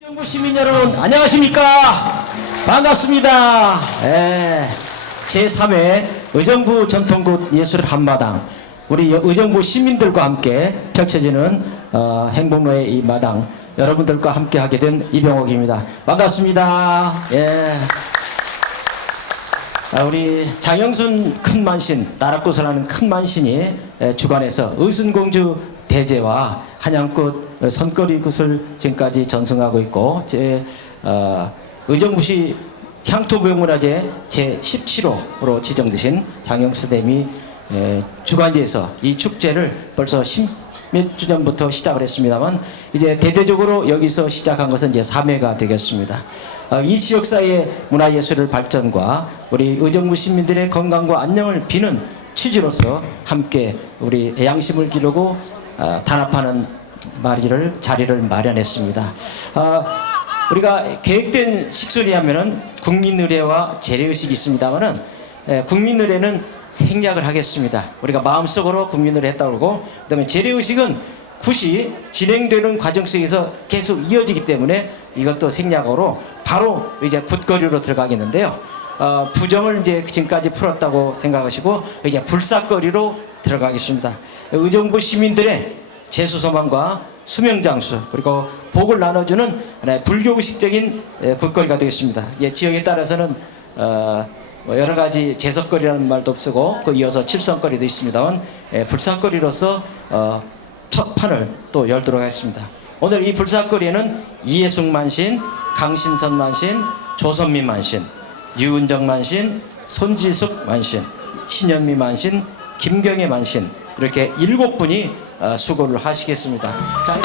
의정부 시민 여러분 안녕하십니까? 반갑습니다. 제3회 의정부 전통굿 예술 한마당, 우리 의정부 시민들과 함께 펼쳐지는 행복로의 이 마당, 여러분들과 함께 하게 된 이병옥입니다. 반갑습니다. 우리 장영순 큰만신, 나락구슬하는 큰만신이 주관해서 의순공주 대제와 한양꽃 선거리굿을 지금까지 전승하고 있고, 의정부시 향토무형문화재 제17호로 지정되신 장영수댐이 주관지에서 이 축제를 벌써 10몇 주 전부터 시작을 했습니다만, 이제 대대적으로 여기서 시작한 것은 이제 3회가 되겠습니다. 이 지역사회의 문화예술의 발전과 우리 의정부 시민들의 건강과 안녕을 비는 취지로서 함께 우리 애양심을 기르고 단합하는 자리를 마련했습니다. 우리가 계획된 식순위 하면은 국민의례와 재래의식이 있습니다만은, 국민의례는 생략을 하겠습니다. 우리가 마음속으로 국민의례 했다고 그러고, 그다음에 재래의식은 굿이 진행되는 과정 속에서 계속 이어지기 때문에 이것도 생략으로 바로 이제 굿거리로 들어가겠는데요. 부정을 이제 지금까지 풀었다고 생각하시고 이제 불사거리로 들어가겠습니다. 의정부 시민들의 재수소망과 수명장수, 그리고 복을 나눠주는 불교의식적인 굿거리가 되겠습니다. 지역에 따라서는 여러 가지 제석거리라는 말도 쓰고 그 이어서 칠성거리도 있습니다만, 불사거리로서 첫 판을 또 열도록 하겠습니다. 오늘 이 불사거리에는 이해숙 만신, 강신선 만신, 조선미 만신, 유은정 만신, 손지숙 만신, 신현미 만신, 김경애 만신, 이렇게 7분이 수고를 하시겠습니다. 자,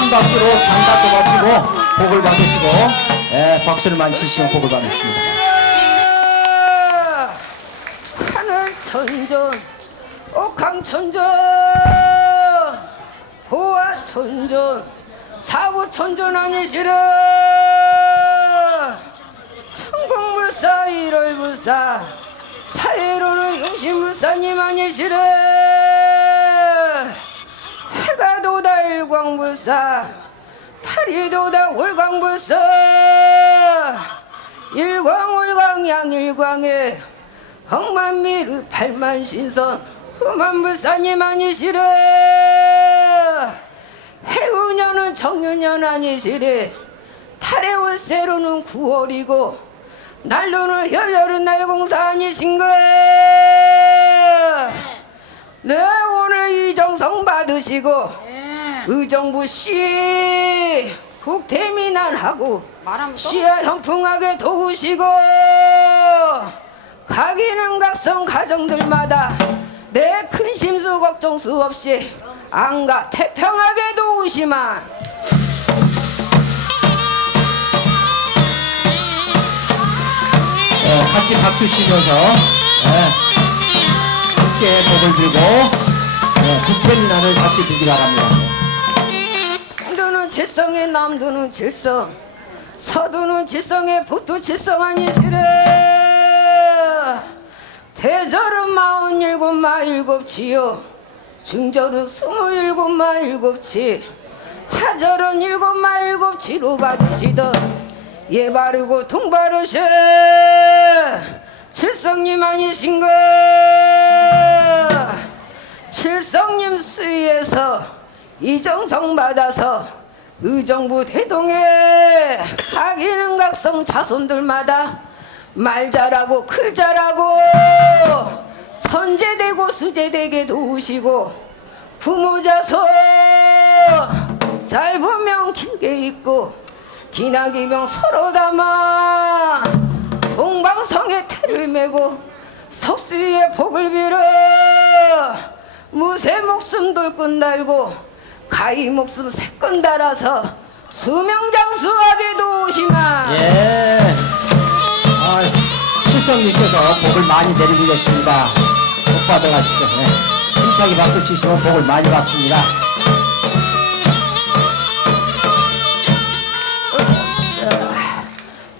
큰 박수로 장갑도 마치고 복을 받으시고 예, 박수를 많이 치시면 복을 받으십니다. 하늘 천전, 옥황 천전, 보아 천전, 사부 천전 아니시라. 천공불사, 일월불사, 사회로는 용신불사님 아니시라. 해가 도다 일광불사, 달이 도다 월광불사, 일광월광 양일광에 억만미르 팔만신선 흠한불사님 아니시래. 해운년은 정유년 아니시래. 달의 월세로는 9월이고 날로는 열렬은 날공사 아니신가. 네, 오늘 이정성 받으시고 의정부시 국태민안하고 시야 현풍하게 도우시고 가기는 각성 가정들마다 내 큰 심수 걱정 수 없이 안가 태평하게 도우시만. 같이 박수 치면서 함께 복을 빌고 국태민안을 같이 빌기 바랍니다. 동두는 칠성에 남두는 칠성, 서두는 칠성에 북두 칠성 아니시래. 대절은 47마 일곱치요, 중절은 27마 일곱치, 하절은 7마 일곱치로 받으시던 예 바르고 동 바르셔 칠성님 아니신가. 칠성님 수위에서 이정성 받아서 의정부 대동에 가기는 각성 자손들마다 말 잘하고 글 잘하고 천재되고 수재되게 도우시고 부모 자손 짧으면 길게 있고 기나기명 서로 담아 동방성에 태를 메고 석수위에 복을 빌어 무쇠 목숨 돌끈 달고 가위 목숨 새끈 달아서 수명장수하게 도우시마. 예. 칠성님께서 복을 많이 내리고 계십니다. 복 받아가시죠. 힘차게 박수 치시면 복을 많이 받습니다.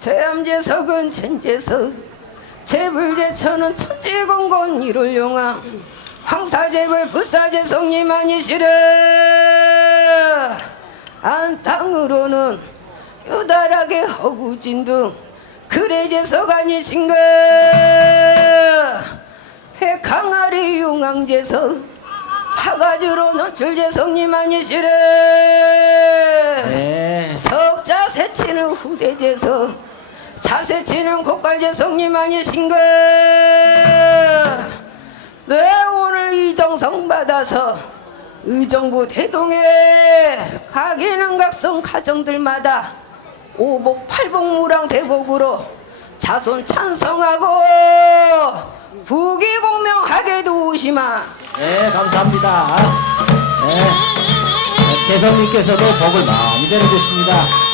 대암제석은 천제석, 제불제천은 천지공건 일월용왕, 황사제불 불사제성님 아니시래. 안땅으로는 요달하게 허구진등 그래제석 아니신가. 백항아리 용왕제석, 파가주로 노출제성님 아니시래. 네. 석자 세치는 후대제석, 사세치는 곡갈제성님 아니신가. 네, 오늘 이정성 받아서 의정부 대동에 가기는 각성 가정들마다 오복 팔복 무랑 대복으로 자손 찬성하고 부귀공명하게 도우시마. 네, 감사합니다. 네. 재성님께서도 복을 많이 내려주십니다.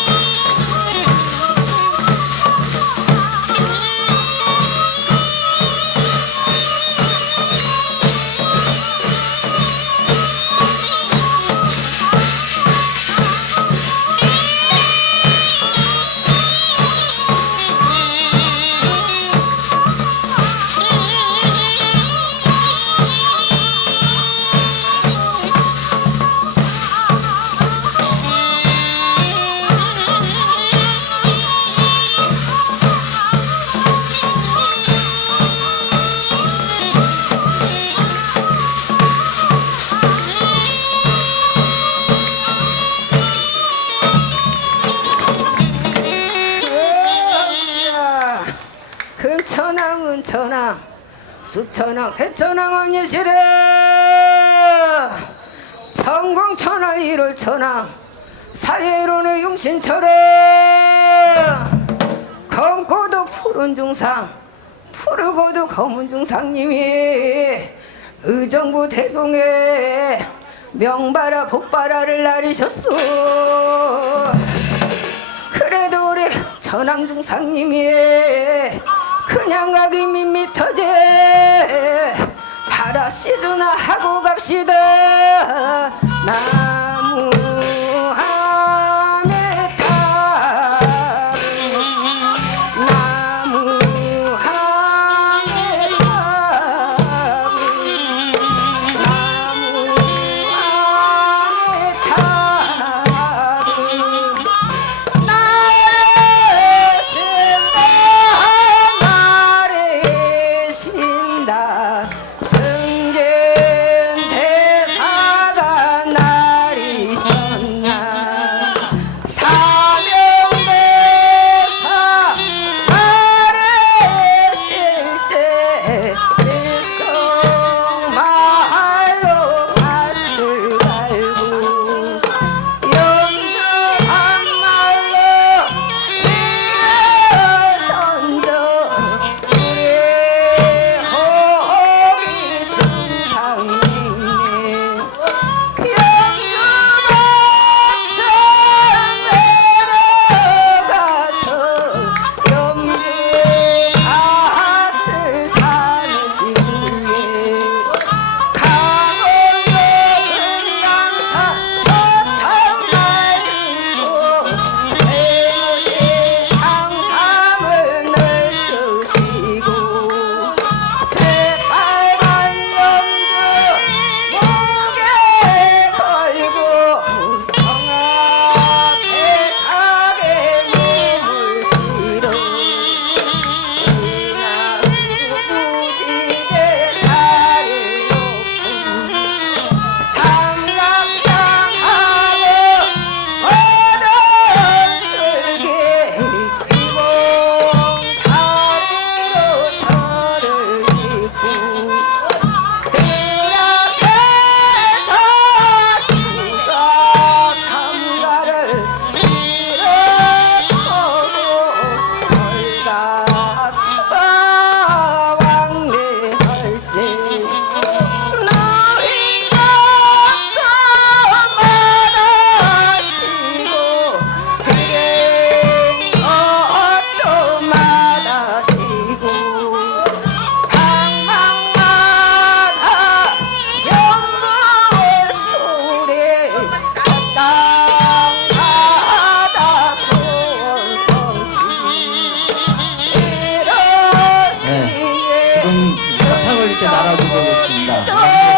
천왕 수천왕 대천왕 아니시래. 천공천왕 일월천왕 사회로는 용신처럼 검고도 푸른 중상 푸르고도 검은 중상님이 의정부 대동에 명바라 복바라를 나리셨소. 그래도 우리 전황중 상님이 그냥 가기 밋밋하제 바라 시주나 하고 갑시다. 나무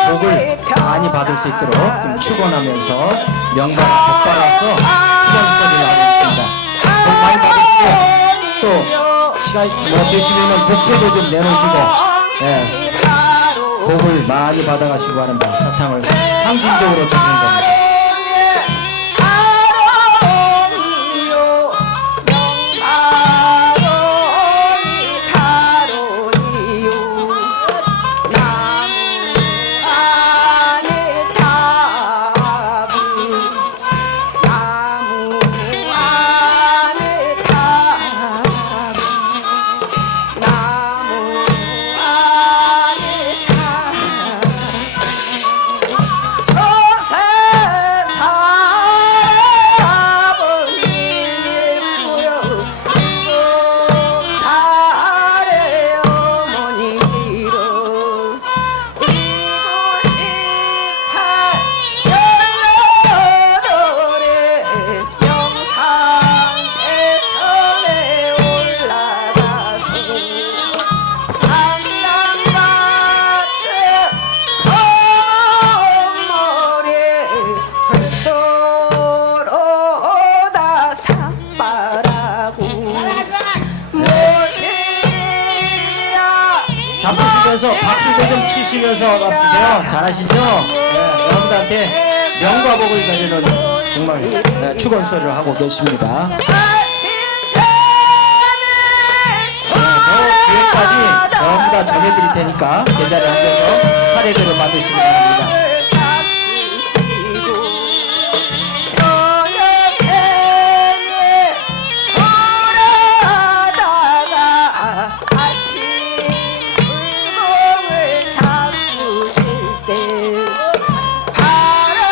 복을 많이 받을 수 있도록 좀 축원하면서 명바라 복바라서 수련소리를 하고 있습니다. 복 많이 받으시고요. 또 시간 되시면 부채도 좀 내놓으시고 복을 많이 받아가시고 하는 사탕을 상징적으로 드리는 겁니다. 잡수시면서 박수도 좀 치시면서 잡수세요. 잘하시죠? 여러분들한테 명과 복을 가지는 정말 축원소리를 하고 계십니다. 저 뒤에까지 전부 다 전해드릴 테니까 제자리에 앉아서 차례대로 받으시기 바랍니다. 바라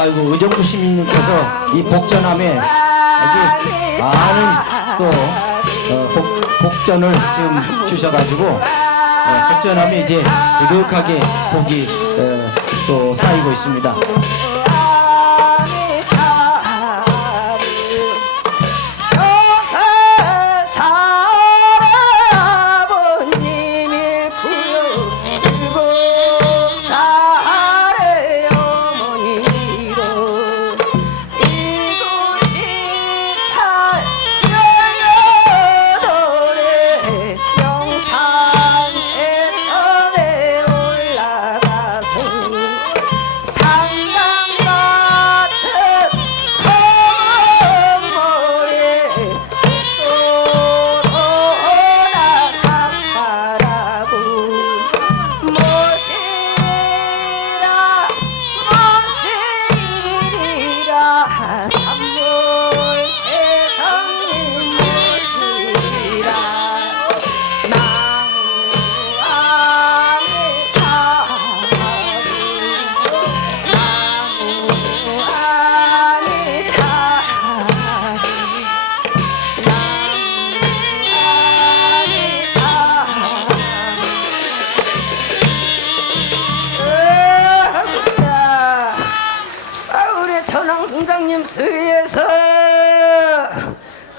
아이고 의정부 시민님께서 이 복전함에 아주 많은 또 복전을 지금 주셔가지고 복전함이 이제 느긋하게 복이 또 쌓이고 있습니다. 전황승장님 수위에서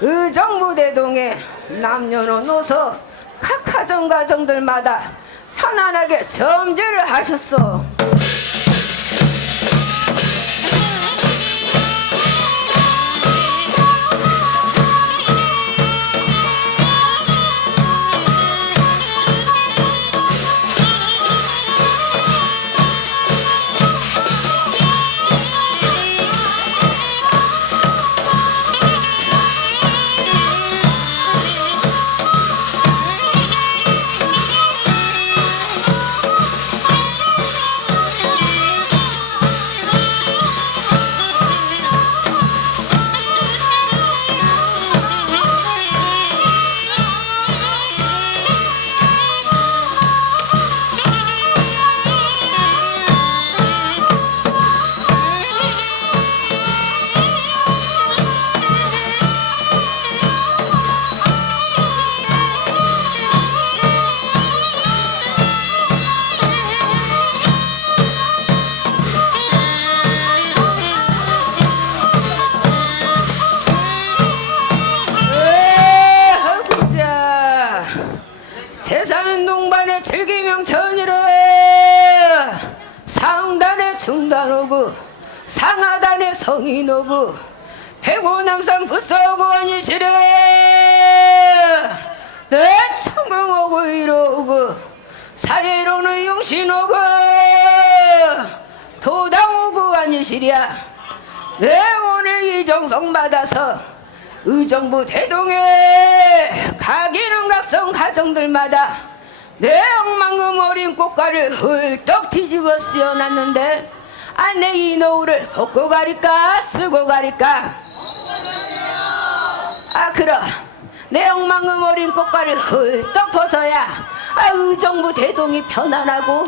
의정부대동에 남녀노소 각 가정들마다 편안하게 점지를 하셨소. 세상 동반의 즐기명 전이를 상단의 중단오구 상하단의 성인오구 해고남산 부서오구 아니시래 내 청명오구 이로오구 사예로는 용신오구 도당오구 아니시랴 내 오늘 이 정성 받아서 의정부 대동에 각인은 각성 가정들마다 내 억만금 어린 꽃가를 훌떡 뒤집어 씌워놨는데 내 이 노을을 벗고 가리까 쓰고 가리까 그럼 내 억만금 어린 꽃가를 훌떡 벗어야 의정부 대동이 편안하고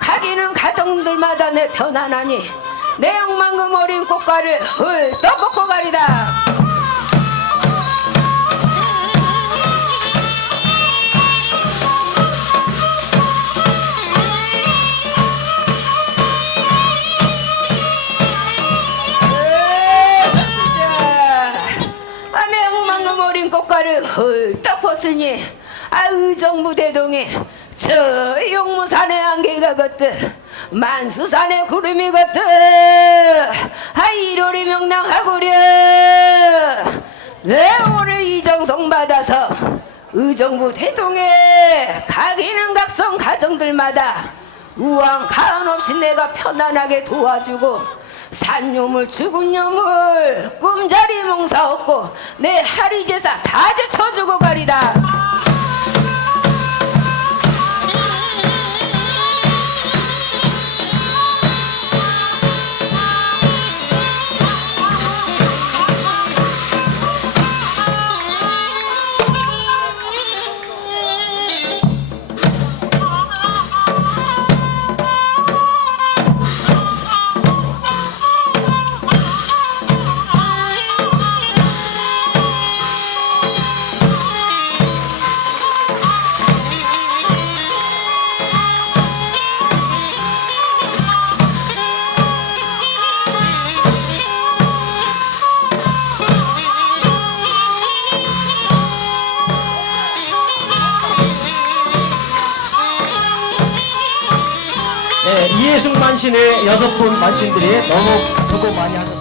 각인은 가정들마다 내 편안하니 내 억만금 어린 꽃가를 훌떡 벗고 가리다. 꽃가를 헐떡 벗으니 의정부 대동에 저 용무산의 안개가 걷듯 만수산의 구름이 걷듯 1월이 명랑하구려 내 오늘 이 정성 받아서 의정부 대동에 각인은 각성 가정들마다 우왕 가은 없이 내가 편안하게 도와주고 산유물 죽은 녀물 꿈자리 몽사 없고 내 하리제사 다 제쳐주고 가리다. 이해숙 만신의 6분 만신들이 너무 수고 많이 하셨습니다.